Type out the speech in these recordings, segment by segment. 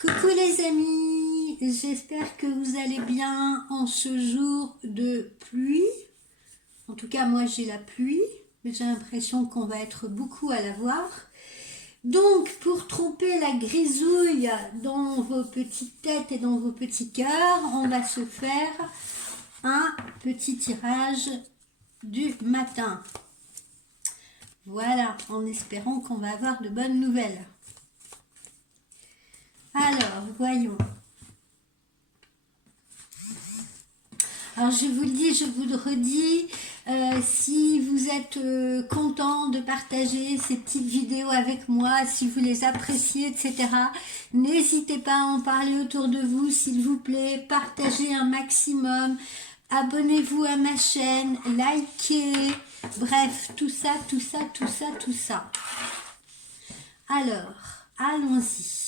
Coucou les amis, j'espère que vous allez bien en ce jour de pluie. En tout cas, moi j'ai la pluie, mais j'ai l'impression qu'on va être beaucoup à la voir. Donc, pour tromper la grisouille dans vos petites têtes et dans vos petits cœurs, on va se faire un petit tirage du matin. Voilà, en espérant qu'on va avoir de bonnes nouvelles. Alors, voyons. Alors je vous le dis, je vous le redis, si vous êtes content de partager ces petites vidéos avec moi, si vous les appréciez, etc., n'hésitez pas à en parler autour de vous, s'il vous plaît, partagez un maximum, abonnez-vous à ma chaîne, likez, bref, tout ça, tout ça, tout ça, tout ça. Alors, allons-y.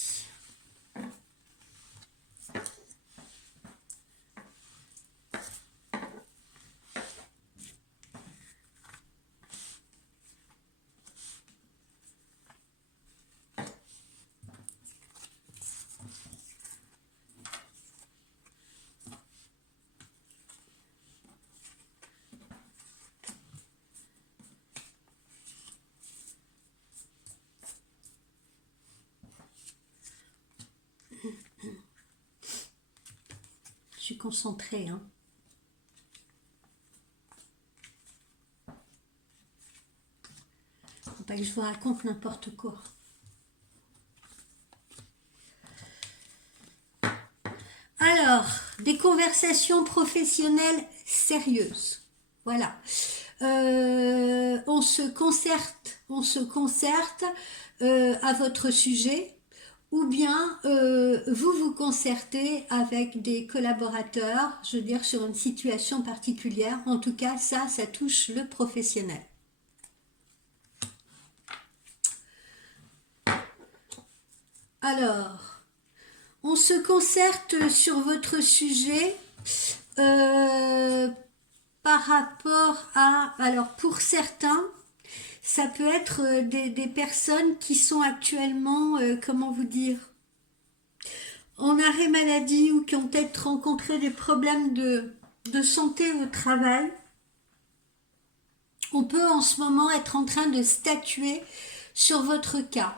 Je suis concentrée, hein. Faut pas que je vous raconte n'importe quoi. Alors, des conversations professionnelles sérieuses. Voilà. On se concerte à votre sujet, ou bien vous vous concertez avec des collaborateurs, je veux dire sur une situation particulière. En tout cas, ça touche le professionnel. Alors, on se concerte sur votre sujet par rapport à... Alors, pour certains, ça peut être des personnes qui sont actuellement, comment vous dire, en arrêt maladie ou qui ont peut-être rencontré des problèmes de santé au travail. On peut en ce moment être en train de statuer sur votre cas.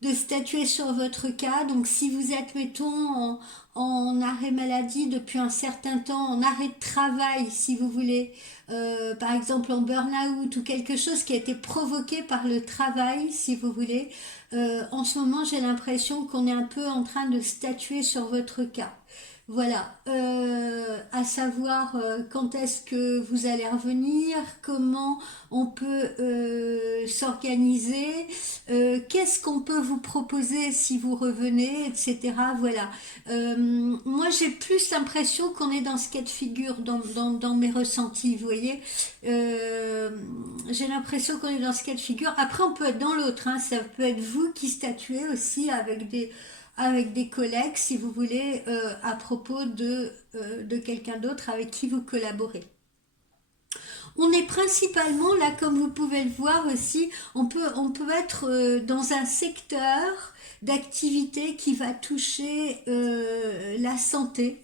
Donc si vous êtes, mettons, en arrêt maladie depuis un certain temps, en arrêt de travail, si vous voulez, par exemple en burn-out ou quelque chose qui a été provoqué par le travail, si vous voulez, en ce moment j'ai l'impression qu'on est un peu en train de statuer sur votre cas. Voilà, à savoir quand est-ce que vous allez revenir, comment on peut s'organiser, qu'est-ce qu'on peut vous proposer si vous revenez, etc. Voilà. Moi, j'ai plus l'impression qu'on est dans ce cas de figure, dans mes ressentis, vous voyez. J'ai l'impression qu'on est dans ce cas de figure. Après, on peut être dans l'autre, hein. Ça peut être vous qui statuez aussi avec des collègues, si vous voulez, à propos de quelqu'un d'autre avec qui vous collaborez. On est principalement, là, comme vous pouvez le voir aussi, on peut être dans un secteur d'activité qui va toucher la santé.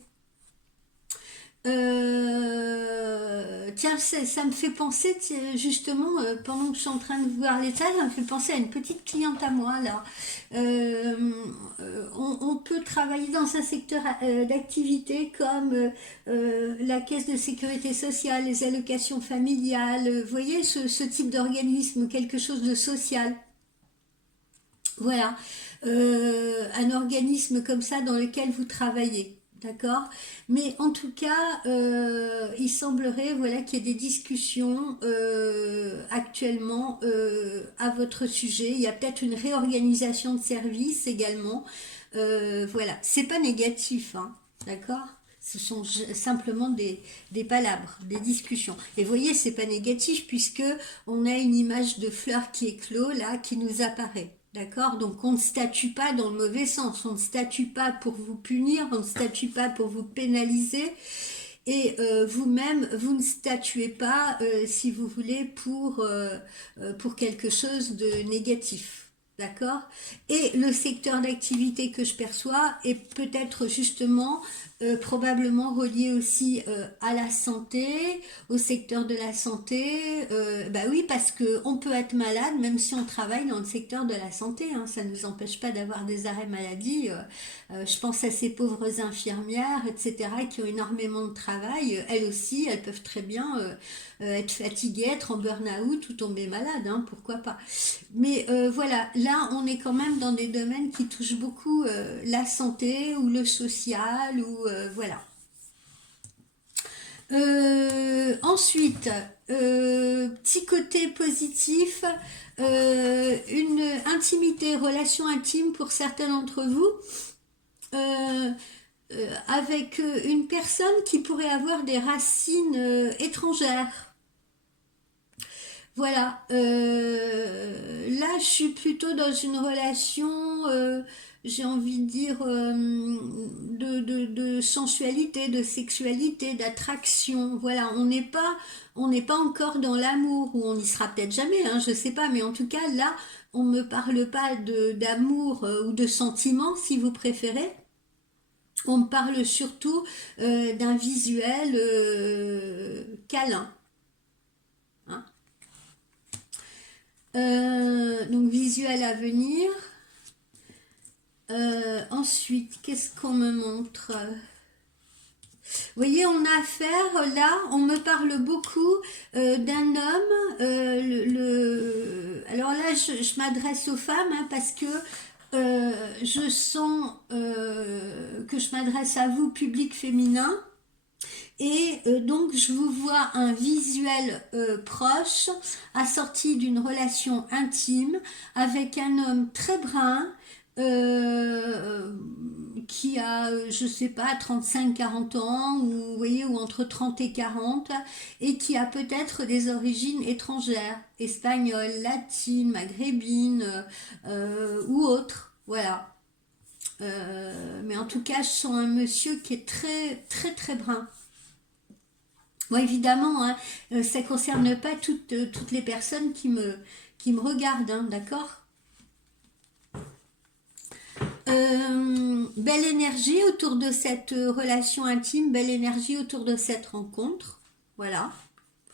Tiens, ça me fait penser, justement, pendant que je suis en train de voir les ça me fait penser à une petite cliente à moi, là. On peut travailler dans un secteur d'activité comme la caisse de sécurité sociale, les allocations familiales, vous voyez, ce type d'organisme, quelque chose de social. Voilà, un organisme comme ça dans lequel vous travaillez. D'accord. Mais en tout cas, il semblerait voilà, qu'il y ait des discussions actuellement à votre sujet. Il y a peut-être une réorganisation de services également. Voilà, c'est pas négatif, hein, d'accord? Ce sont simplement des palabres, des discussions. Et vous voyez, c'est pas négatif puisque on a une image de fleur qui éclot là, qui nous apparaît. D'accord? Donc on ne statue pas dans le mauvais sens, on ne statue pas pour vous punir, on ne statue pas pour vous pénaliser, et vous-même, vous ne statuez pas, si vous voulez, pour quelque chose de négatif. D'accord? Et le secteur d'activité que je perçois est peut-être justement probablement relié aussi à la santé, au secteur de la santé. Bah oui, parce que on peut être malade même si on travaille dans le secteur de la santé, hein, ça ne nous empêche pas d'avoir des arrêts maladie. Je pense à ces pauvres infirmières, etc., qui ont énormément de travail. Elles aussi, elles peuvent très bien être fatiguées, être en burn-out ou tomber malade, hein, pourquoi pas. Mais voilà, là, on est quand même dans des domaines qui touchent beaucoup la santé ou le social ou voilà. Ensuite, petit côté positif, une intimité, relation intime pour certains d'entre vous, euh, avec une personne qui pourrait avoir des racines étrangères. Voilà, là je suis plutôt dans une relation, j'ai envie de dire, de sensualité, de sexualité, d'attraction. Voilà, on n'est pas encore dans l'amour, ou on n'y sera peut-être jamais, hein, je sais pas, mais en tout cas là, on me parle pas d'amour ou de sentiment, si vous préférez. On me parle surtout d'un visuel câlin, hein. Donc visuel à venir. Ensuite, qu'est-ce qu'on me montre? Vous voyez, on a affaire, là, on me parle beaucoup d'un homme. Alors là, je m'adresse aux femmes hein, parce que je sens que je m'adresse à vous, public féminin. Et donc, je vous vois un visuel proche, assorti d'une relation intime, avec un homme très brun, euh, qui a, je sais pas, 35-40 ans, ou, vous voyez, ou entre 30 et 40, et qui a peut-être des origines étrangères, espagnoles, latines, maghrébines, ou autres. Voilà. Mais en tout cas, je sens un monsieur qui est très, très, très brun. Bon, évidemment, hein, ça ne concerne pas toutes les personnes qui me regardent, hein, d'accord? Belle énergie autour de cette relation intime, belle énergie autour de cette rencontre. Voilà,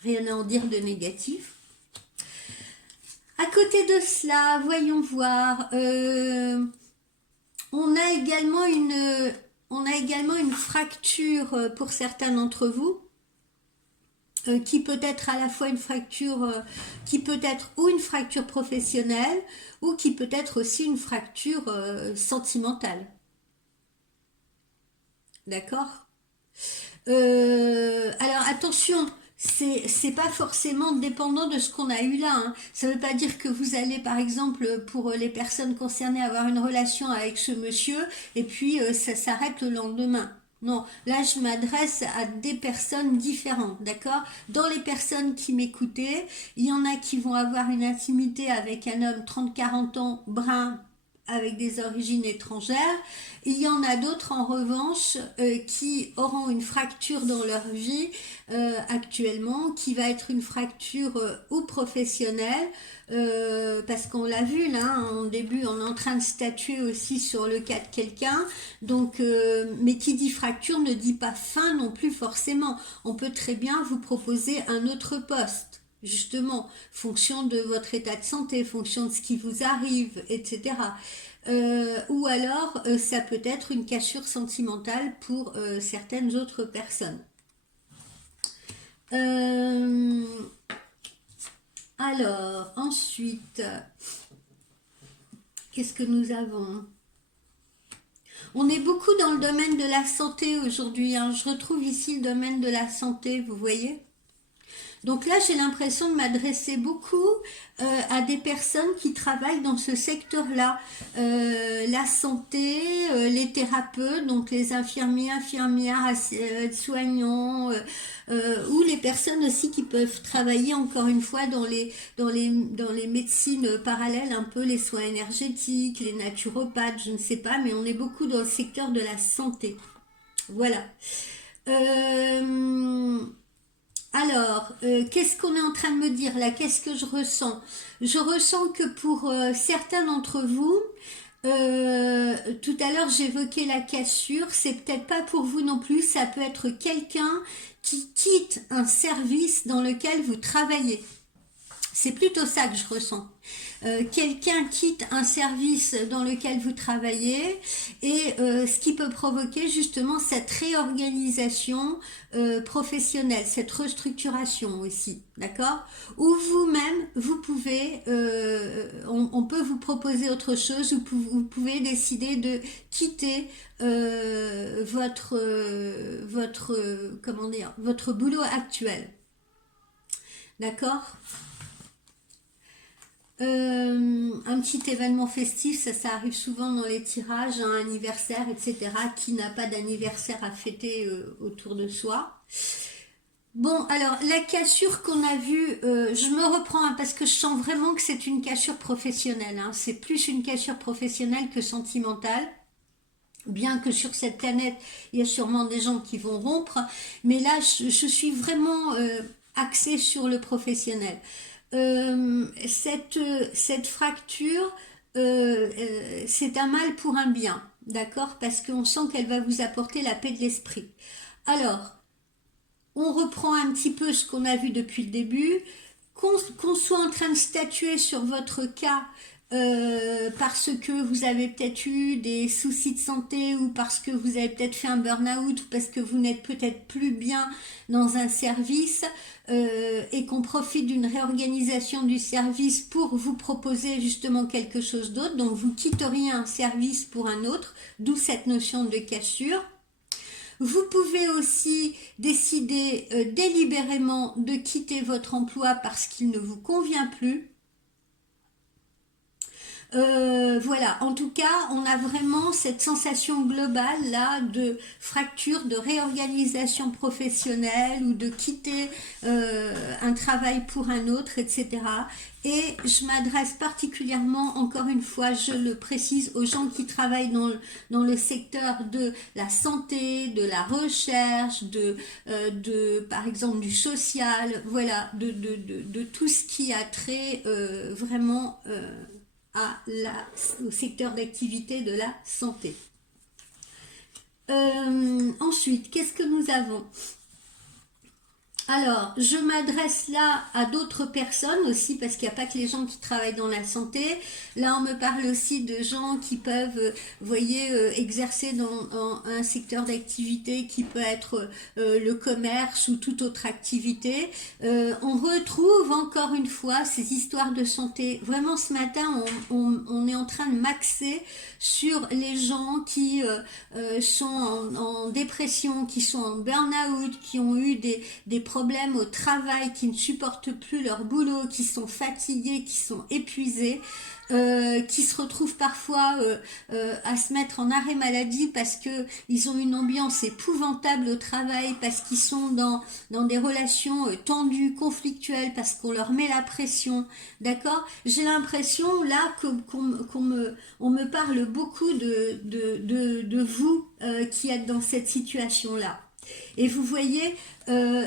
rien à en dire de négatif. À côté de cela, voyons voir, on a également une fracture pour certains d'entre vous. Qui peut être à la fois une fracture, qui peut être ou une fracture professionnelle, ou qui peut être aussi une fracture sentimentale. D'accord? Alors attention, c'est pas forcément dépendant de ce qu'on a eu là, hein. Ça veut pas dire que vous allez, par exemple, pour les personnes concernées, avoir une relation avec ce monsieur et puis ça s'arrête le lendemain. Non, là je m'adresse à des personnes différentes, d'accord? Dans les personnes qui m'écoutaient, il y en a qui vont avoir une intimité avec un homme 30-40 ans, brun, avec des origines étrangères. Il y en a d'autres en revanche qui auront une fracture dans leur vie actuellement, qui va être une fracture ou professionnelle, parce qu'on l'a vu là, hein, en début, on est en train de statuer aussi sur le cas de quelqu'un. Donc, mais qui dit fracture ne dit pas fin non plus forcément. On peut très bien vous proposer un autre poste. Justement, fonction de votre état de santé, fonction de ce qui vous arrive, etc. Ou alors, ça peut être une cassure sentimentale pour certaines autres personnes. Euh, alors, ensuite, qu'est-ce que nous avons? On est beaucoup dans le domaine de la santé aujourd'hui, hein. Je retrouve ici le domaine de la santé, vous voyez? Donc là, j'ai l'impression de m'adresser beaucoup à des personnes qui travaillent dans ce secteur-là. La santé, les thérapeutes, donc les infirmiers, infirmières, soignants, ou les personnes aussi qui peuvent travailler encore une fois dans les médecines parallèles, un peu les soins énergétiques, les naturopathes, je ne sais pas, mais on est beaucoup dans le secteur de la santé. Voilà. Euh, Alors, qu'est-ce qu'on est en train de me dire là? Qu'est-ce que je ressens? Je ressens que pour certains d'entre vous, tout à l'heure j'évoquais la cassure, c'est peut-être pas pour vous non plus, ça peut être quelqu'un qui quitte un service dans lequel vous travaillez. C'est plutôt ça que je ressens. Quelqu'un quitte un service dans lequel vous travaillez et ce qui peut provoquer justement cette réorganisation professionnelle, cette restructuration aussi, d'accord? Ou vous-même, vous pouvez, on peut vous proposer autre chose, vous pouvez décider de quitter comment dire, votre boulot actuel, d'accord? Un petit événement festif, ça arrive souvent dans les tirages, un anniversaire, etc. Qui n'a pas d'anniversaire à fêter autour de soi? Bon, alors la cassure qu'on a vue, je me reprends hein, parce que je sens vraiment que c'est une cassure professionnelle. Hein. C'est plus une cassure professionnelle que sentimentale. Bien que sur cette planète, il y a sûrement des gens qui vont rompre, mais là, je suis vraiment axée sur le professionnel. Cette fracture, c'est un mal pour un bien, d'accord? Parce qu'on sent qu'elle va vous apporter la paix de l'esprit. Alors, on reprend un petit peu ce qu'on a vu depuis le début, qu'on soit en train de statuer sur votre cas parce que vous avez peut-être eu des soucis de santé ou parce que vous avez peut-être fait un burn-out ou parce que vous n'êtes peut-être plus bien dans un service et qu'on profite d'une réorganisation du service pour vous proposer justement quelque chose d'autre. Donc vous quitteriez un service pour un autre, d'où cette notion de cassure. Vous pouvez aussi décider délibérément de quitter votre emploi parce qu'il ne vous convient plus. Voilà, en tout cas, on a vraiment cette sensation globale là de fracture, de réorganisation professionnelle ou de quitter un travail pour un autre, etc. Et je m'adresse particulièrement, encore une fois, je le précise, aux gens qui travaillent dans le secteur de la santé, de la recherche, par exemple, du social, voilà, de tout ce qui a trait vraiment au secteur d'activité de la santé. Ensuite, qu'est-ce que nous avons? Alors, je m'adresse là à d'autres personnes aussi, parce qu'il n'y a pas que les gens qui travaillent dans la santé. Là, on me parle aussi de gens qui peuvent, vous voyez, exercer dans un secteur d'activité qui peut être le commerce ou toute autre activité. On retrouve encore une fois ces histoires de santé. Vraiment, ce matin, on est en train de m'axer sur les gens qui sont en dépression, qui sont en burn-out, qui ont eu des problèmes au travail, qui ne supportent plus leur boulot, qui sont fatigués, qui sont épuisés, qui se retrouvent parfois à se mettre en arrêt maladie parce que ils ont une ambiance épouvantable au travail, parce qu'ils sont dans des relations tendues, conflictuelles, parce qu'on leur met la pression, d'accord? J'ai l'impression là on me parle beaucoup de vous qui êtes dans cette situation-là. Et vous voyez,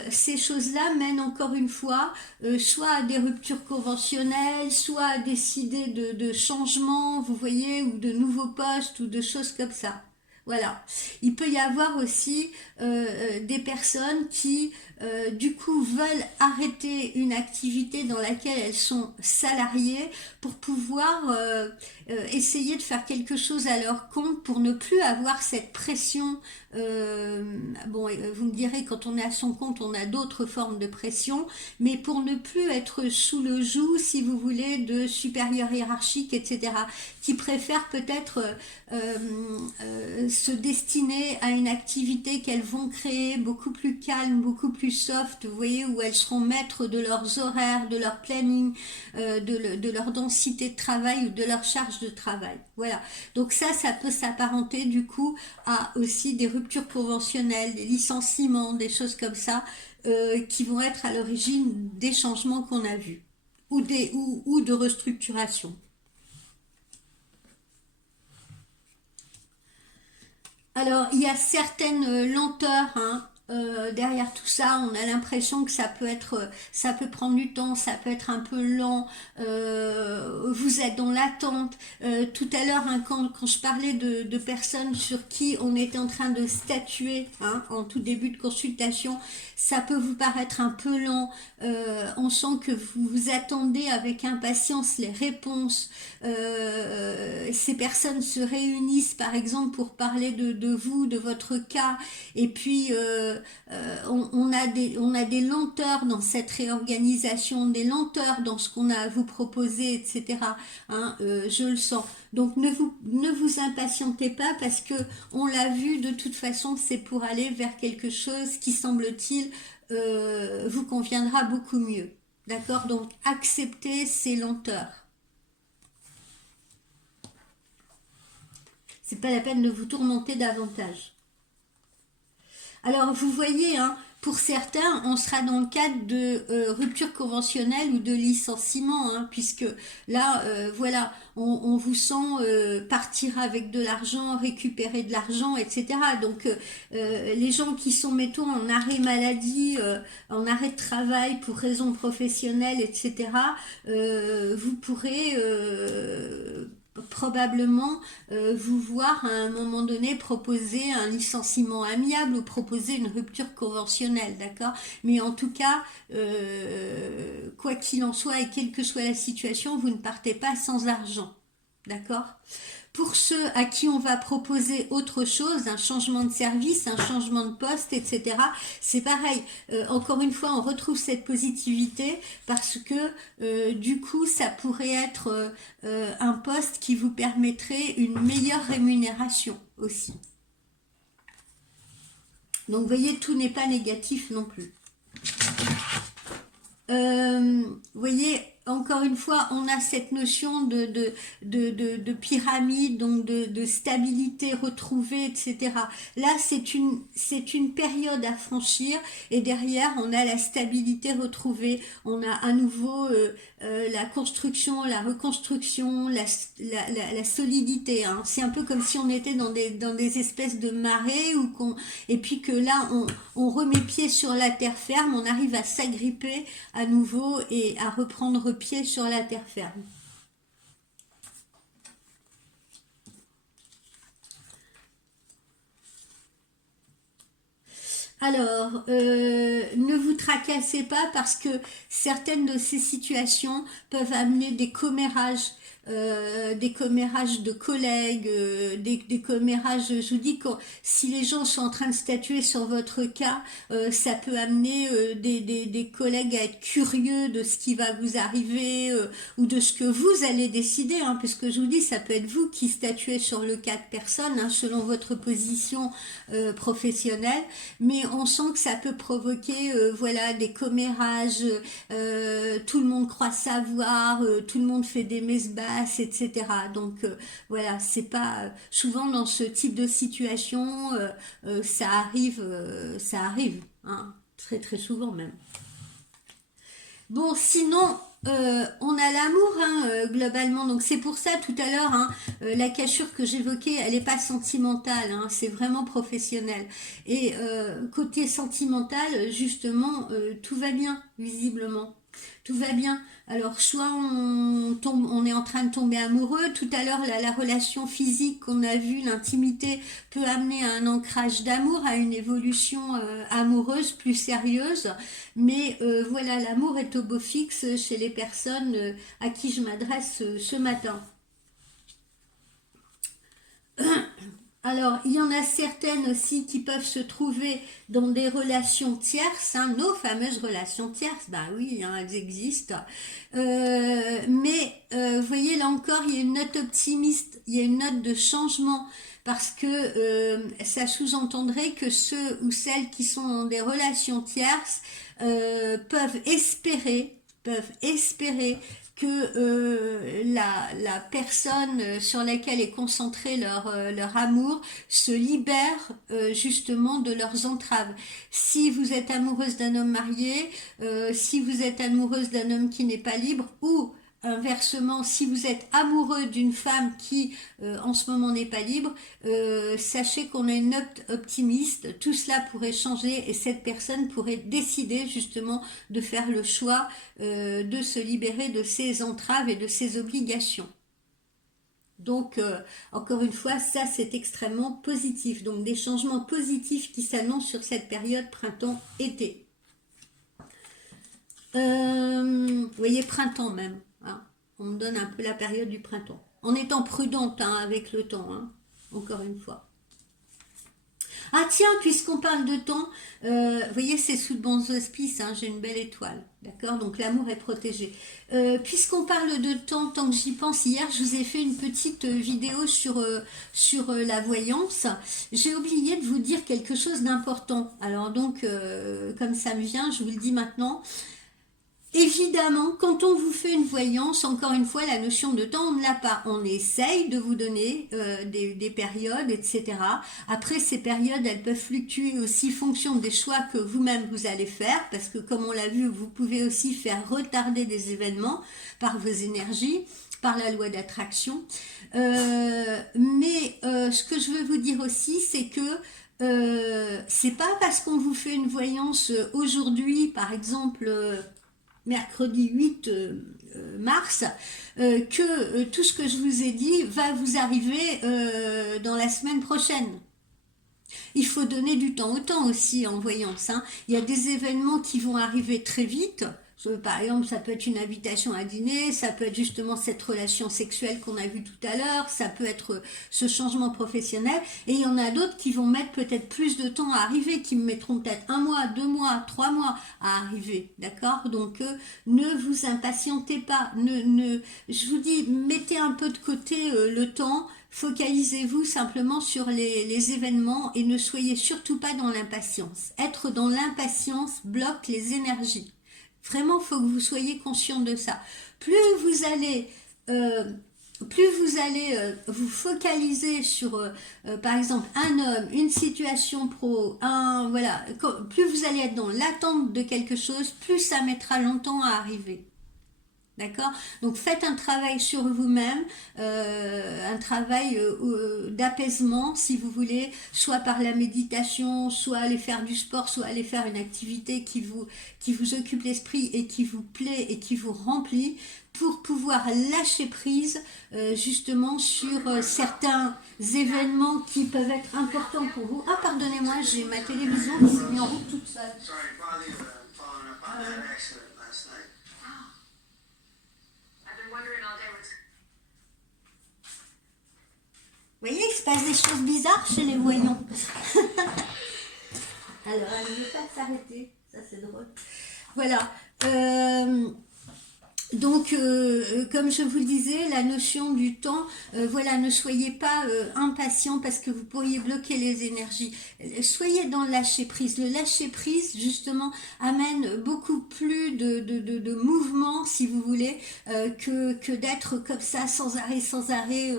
ces choses-là mènent encore une fois soit à des ruptures conventionnelles, soit à décider de changements, vous voyez, ou de nouveaux postes, ou de choses comme ça. Voilà. Il peut y avoir aussi des personnes qui, du coup, veulent arrêter une activité dans laquelle elles sont salariées pour pouvoir essayer de faire quelque chose à leur compte pour ne plus avoir cette pression. Bon, vous me direz, quand on est à son compte, on a d'autres formes de pression, mais pour ne plus être sous le joug, si vous voulez, de supérieurs hiérarchiques, etc., qui préfèrent peut-être se destiner à une activité qu'elles vont créer beaucoup plus calme, beaucoup plus soft, vous voyez, où elles seront maîtres de leurs horaires, de leur planning, de leur densité de travail ou de leur charge de travail. Voilà. Donc ça peut s'apparenter du coup à aussi des ruptures conventionnelles, des licenciements, des choses comme ça, qui vont être à l'origine des changements qu'on a vus ou de restructuration. Alors, il y a certaines lenteurs hein, derrière tout ça, on a l'impression que ça peut prendre du temps, ça peut être un peu lent. Vous êtes dans l'attente. Tout à l'heure, hein, quand je parlais de personnes sur qui on était en train de statuer, hein, en tout début de consultation, ça peut vous paraître un peu lent. On sent que vous attendez avec impatience les réponses. Ces personnes se réunissent, par exemple, pour parler de vous, de votre cas, et puis on a des lenteurs dans cette réorganisation, des lenteurs dans ce qu'on a à vous proposer, etc. Hein, je le sens. Donc ne vous impatientez pas parce que on l'a vu, de toute façon, c'est pour aller vers quelque chose qui, semble-t-il, vous conviendra beaucoup mieux. D'accord? Donc acceptez ces lenteurs. C'est pas la peine de vous tourmenter davantage. Alors, vous voyez, hein, pour certains, on sera dans le cadre de rupture conventionnelle ou de licenciement, hein, puisque là, voilà, on vous sent partir avec de l'argent, récupérer de l'argent, etc. Donc, les gens qui sont, mettons, en arrêt maladie, en arrêt de travail pour raison professionnelle, etc., vous pourrez probablement vous voir à un moment donné proposer un licenciement amiable ou proposer une rupture conventionnelle, d'accord? Mais en tout cas, quoi qu'il en soit et quelle que soit la situation, vous ne partez pas sans argent, d'accord? Pour ceux à qui on va proposer autre chose, un changement de service, un changement de poste, etc., c'est pareil. Encore une fois, on retrouve cette positivité parce que du coup, ça pourrait être un poste qui vous permettrait une meilleure rémunération aussi. Donc, vous voyez, tout n'est pas négatif non plus. Vous voyez, encore une fois, on a cette notion de pyramide, donc de stabilité retrouvée, etc. Là, c'est une période à franchir et derrière, on a la stabilité retrouvée. On a à nouveau la construction, la reconstruction, la solidité. Hein. C'est un peu comme si on était dans des espèces de marées et puis que là, on remet pied sur la terre ferme, on arrive à s'agripper à nouveau et à reprendre pied sur la terre ferme. Alors, ne vous tracassez pas parce que certaines de ces situations peuvent amener des commérages de collègues, des commérages, je vous dis, si les gens sont en train de statuer sur votre cas, ça peut amener des collègues à être curieux de ce qui va vous arriver ou de ce que vous allez décider, hein, puisque je vous dis, ça peut être vous qui statuez sur le cas de personne, hein, selon votre position professionnelle, mais on sent que ça peut provoquer voilà, des commérages, tout le monde croit savoir, tout le monde fait des messes basses, etc. Donc voilà, c'est pas souvent dans ce type de situation, ça arrive, hein, très très souvent même. Bon, sinon, on a l'amour, hein, globalement. Donc c'est pour ça tout à l'heure, hein, la cachure que j'évoquais, elle n'est pas sentimentale, hein, c'est vraiment professionnel. Et côté sentimental, justement, tout va bien, visiblement. Tout va bien. Alors, soit on est en train de tomber amoureux. Tout à l'heure, la relation physique qu'on a vue, l'intimité, peut amener à un ancrage d'amour, à une évolution amoureuse plus sérieuse. Mais voilà, l'amour est au beau fixe chez les personnes à qui je m'adresse ce matin. Alors, il y en a certaines aussi qui peuvent se trouver dans des relations tierces, hein, nos fameuses relations tierces, bah oui, hein, elles existent. Mais, vous voyez, là encore, il y a une note optimiste, il y a une note de changement, parce que ça sous-entendrait que ceux ou celles qui sont dans des relations tierces peuvent espérer que la personne sur laquelle est concentré leur amour se libère justement de leurs entraves. Si vous êtes amoureuse d'un homme marié, si vous êtes amoureuse d'un homme qui n'est pas libre, ou inversement, si vous êtes amoureux d'une femme qui en ce moment n'est pas libre, sachez qu'on est une optimiste, tout cela pourrait changer et cette personne pourrait décider justement de faire le choix de se libérer de ses entraves et de ses obligations. Donc, encore une fois, ça c'est extrêmement positif. Donc, des changements positifs qui s'annoncent sur cette période printemps-été. Vous voyez, printemps même. Hein. On me donne un peu la période du printemps. En étant prudente hein, avec le temps, hein, encore une fois. Ah tiens, puisqu'on parle de temps, vous voyez, c'est sous de bons auspices, hein, j'ai une belle étoile, d'accord? Donc l'amour est protégé. Puisqu'on parle de temps, tant que j'y pense, hier, je vous ai fait une petite vidéo sur la voyance. J'ai oublié de vous dire quelque chose d'important. Alors donc, comme ça me vient, je vous le dis maintenant. Évidemment, quand on vous fait une voyance, encore une fois, la notion de temps, on ne l'a pas. On essaye de vous donner des périodes, etc. Après, ces périodes, elles peuvent fluctuer aussi fonction des choix que vous-même vous allez faire, parce que comme on l'a vu, vous pouvez aussi faire retarder des événements par vos énergies, par la loi d'attraction. Mais ce que je veux vous dire aussi, c'est que c'est pas parce qu'on vous fait une voyance aujourd'hui, par exemple mercredi 8 mars, que tout ce que je vous ai dit va vous arriver dans la semaine prochaine. Il faut donner du temps au temps aussi en voyance. Hein. Il y a des événements qui vont arriver très vite. Par exemple, ça peut être une invitation à dîner, ça peut être justement cette relation sexuelle qu'on a vue tout à l'heure, ça peut être ce changement professionnel. Et il y en a d'autres qui vont mettre peut-être plus de temps à arriver, qui me mettront peut-être 1 mois, 2 mois, 3 mois à arriver. D'accord? Donc, ne vous impatientez pas. Je vous dis, mettez un peu de côté le temps. Focalisez-vous simplement sur les événements et ne soyez surtout pas dans l'impatience. Être dans l'impatience bloque les énergies. Vraiment, il faut que vous soyez conscient de ça. Plus vous allez vous focaliser sur, par exemple, un homme, une situation pro, voilà, plus vous allez être dans l'attente de quelque chose, plus ça mettra longtemps à arriver. D'accord? Donc faites un travail sur vous-même, un travail d'apaisement si vous voulez, soit par la méditation, soit aller faire du sport, soit aller faire une activité qui vous occupe l'esprit et qui vous plaît et qui vous remplit pour pouvoir lâcher prise justement sur certains événements qui peuvent être importants pour vous. Ah pardonnez-moi, j'ai ma télévision qui s'est mise en route toute seule. Vous voyez, il se passe des choses bizarres chez les voyants. Alors, elle ne veut pas s'arrêter. Ça, c'est drôle. Voilà. Donc, comme je vous le disais, la notion du temps, voilà, ne soyez pas impatient parce que vous pourriez bloquer les énergies. Soyez dans le lâcher-prise. Le lâcher-prise, justement, amène beaucoup plus de mouvement, si vous voulez, que d'être comme ça, sans arrêt,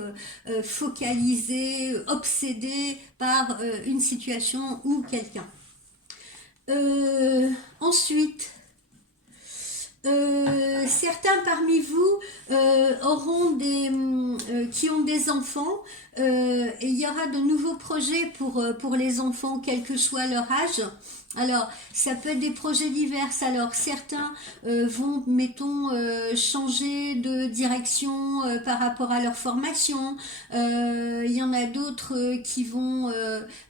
focalisé, obsédé par une situation ou quelqu'un. Ensuite, certains parmi vous auront qui ont des enfants et il y aura de nouveaux projets pour les enfants quel que soit leur âge. Alors ça peut être des projets divers. Alors certains vont mettons changer de direction par rapport à leur formation. Il y en a d'autres qui vont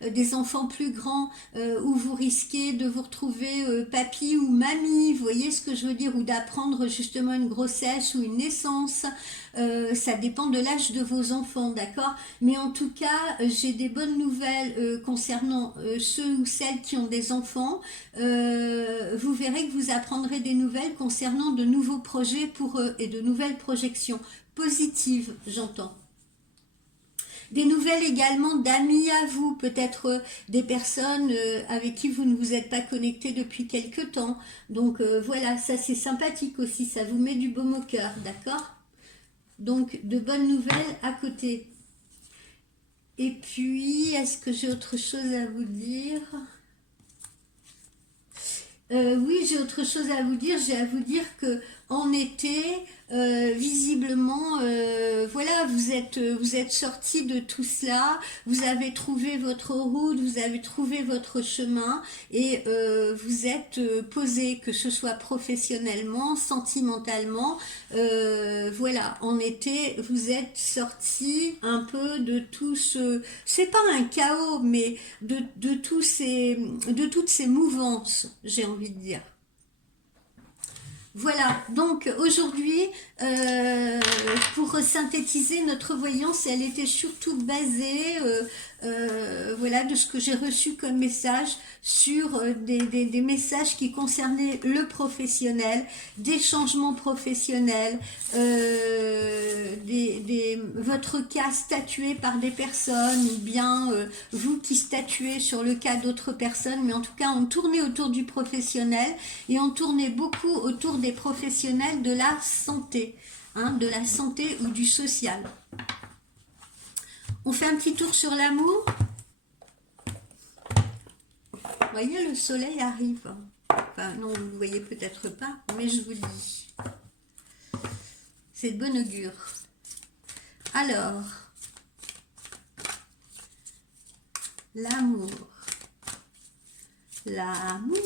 des enfants plus grands où vous risquez de vous retrouver papy ou mamie, vous voyez ce que je veux dire, ou d'apprendre justement une grossesse ou une naissance. Ça dépend de l'âge de vos enfants, d'accord? Mais en tout cas, j'ai des bonnes nouvelles concernant ceux ou celles qui ont des enfants. Vous verrez que vous apprendrez des nouvelles concernant de nouveaux projets pour eux et de nouvelles projections positives, j'entends. Des nouvelles également d'amis à vous, peut-être des personnes avec qui vous ne vous êtes pas connecté depuis quelque temps. Donc voilà, ça c'est sympathique aussi, ça vous met du baume au cœur, d'accord? Donc de bonnes nouvelles à côté. Et puis, est-ce que j'ai autre chose à vous dire? Oui, j'ai autre chose à vous dire. J'ai à vous dire que en été, visiblement, voilà, vous êtes sorti de tout cela, vous avez trouvé votre route, vous avez trouvé votre chemin et vous êtes posé, que ce soit professionnellement, sentimentalement, voilà, en été, vous êtes sorti un peu de tout ce, c'est pas un chaos, mais de toutes ces mouvances, j'ai envie de dire. Voilà, donc aujourd'hui, pour synthétiser notre voyance, elle était surtout basée voilà, de ce que j'ai reçu comme message sur des messages qui concernaient le professionnel, des changements professionnels, votre cas statué par des personnes ou bien vous qui statuez sur le cas d'autres personnes, mais en tout cas on tournait autour du professionnel et on tournait beaucoup autour des professionnels de la santé, hein, de la santé ou du social. On fait un petit tour sur l'amour. Vous voyez, le soleil arrive. Enfin, non, vous ne le voyez peut-être pas, mais je vous le dis. C'est de bon augure. Alors, l'amour. L'amour.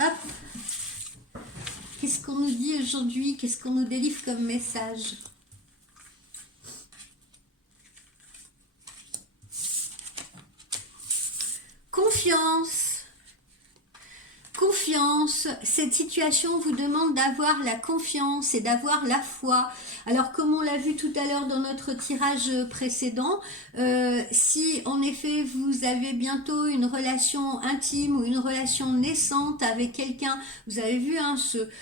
Hop. Qu'est-ce qu'on nous dit aujourd'hui? Qu'est-ce qu'on nous délivre comme message? Confiance. Confiance. Cette situation vous demande d'avoir la confiance et d'avoir la foi. Alors, comme on l'a vu tout à l'heure dans notre tirage précédent, si en effet vous avez bientôt une relation intime ou une relation naissante avec quelqu'un, vous avez vu hein,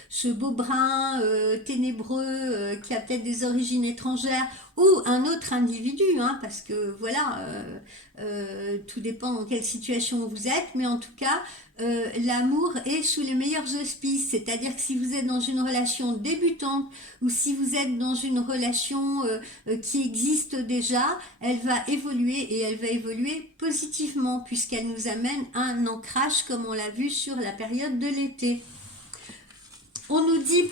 ce beau brun ténébreux qui a peut-être des origines étrangères ou un autre individu, hein, parce que voilà, tout dépend dans quelle situation vous êtes, mais en tout cas, l'amour est sous les meilleurs auspices, c'est-à-dire que si vous êtes dans une relation débutante ou si vous êtes dans une relation qui existe déjà, elle va évoluer et elle va évoluer positivement puisqu'elle nous amène à un ancrage comme on l'a vu sur la période de l'été. On nous dit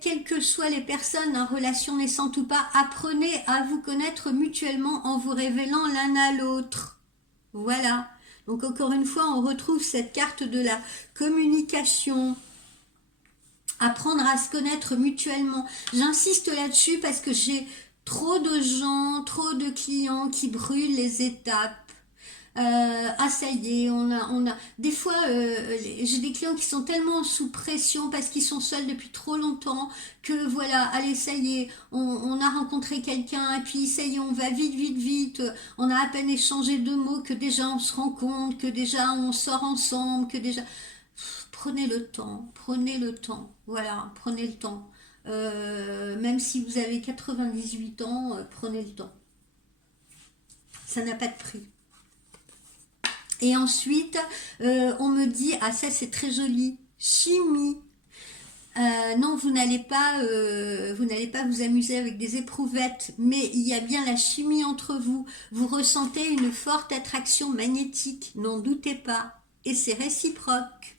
quelles que soient les personnes en relation naissante ou pas, apprenez à vous connaître mutuellement en vous révélant l'un à l'autre. Voilà. Donc encore une fois, on retrouve cette carte de la communication. Apprendre à se connaître mutuellement. J'insiste là-dessus parce que j'ai trop de gens, trop de clients qui brûlent les étapes. Ah ça y est, des fois j'ai des clients qui sont tellement sous pression parce qu'ils sont seuls depuis trop longtemps que voilà, allez ça y est, on a rencontré quelqu'un et puis ça y est, on va vite vite vite, on a à peine échangé 2 mots que déjà on se rend compte, que déjà on sort ensemble, que déjà prenez le temps, voilà, prenez le temps. Même si vous avez 98 ans, prenez le temps, ça n'a pas de prix. Et ensuite, on me dit, ah ça c'est très joli, chimie. Non, vous n'allez pas vous amuser avec des éprouvettes, mais il y a bien la chimie entre vous. Vous ressentez une forte attraction magnétique, n'en doutez pas. Et c'est réciproque.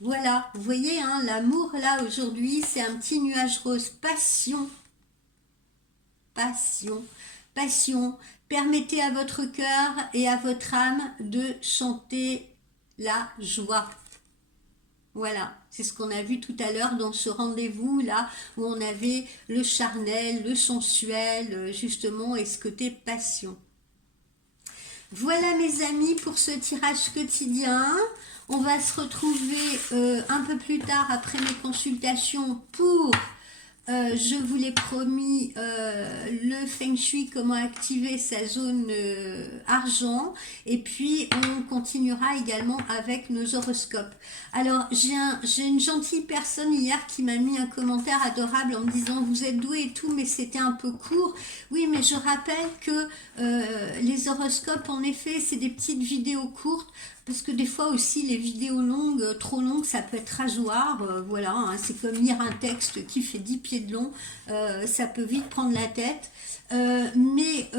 Voilà, vous voyez, hein, l'amour là aujourd'hui, c'est un petit nuage rose. Passion. Passion. Passion. Permettez à votre cœur et à votre âme de chanter la joie. Voilà, c'est ce qu'on a vu tout à l'heure dans ce rendez-vous là où on avait le charnel, le sensuel, justement, et ce côté passion. Voilà mes amis pour ce tirage quotidien. On va se retrouver un peu plus tard après mes consultations pour... je vous l'ai promis, le Feng Shui, comment activer sa zone argent. Et puis, on continuera également avec nos horoscopes. Alors, j'ai une gentille personne hier qui m'a mis un commentaire adorable en me disant « Vous êtes doué et tout, mais c'était un peu court. » Oui, mais je rappelle que les horoscopes, en effet, c'est des petites vidéos courtes Parce que des fois aussi, les vidéos longues, trop longues, ça peut être rasoir. Voilà, hein, c'est comme lire un texte qui fait 10 pieds de long. Ça peut vite prendre la tête. Mais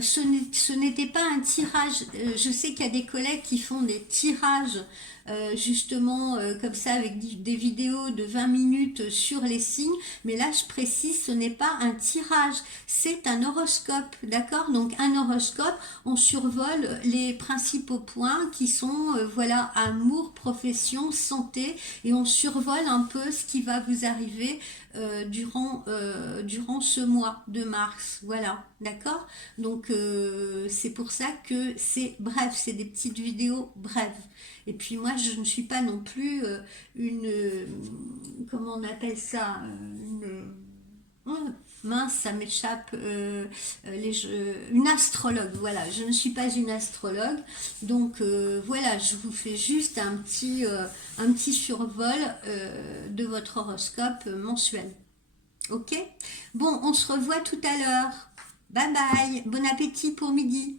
ce n'était pas un tirage. Je sais qu'il y a des collègues qui font des tirages justement comme ça avec des vidéos de 20 minutes sur les signes, mais là je précise, ce n'est pas un tirage, c'est un horoscope, d'accord? Donc un horoscope, on survole les principaux points qui sont voilà, amour, profession, santé, et on survole un peu ce qui va vous arriver durant ce mois de mars, voilà, d'accord? Donc c'est pour ça que c'est bref, c'est des petites vidéos brèves. Et puis moi, je ne suis pas non plus comment on appelle ça, oh, mince, ça m'échappe, une astrologue, voilà, je ne suis pas une astrologue, donc voilà, je vous fais juste un petit survol de votre horoscope mensuel, ok? Bon, on se revoit tout à l'heure, bye bye, bon appétit pour midi.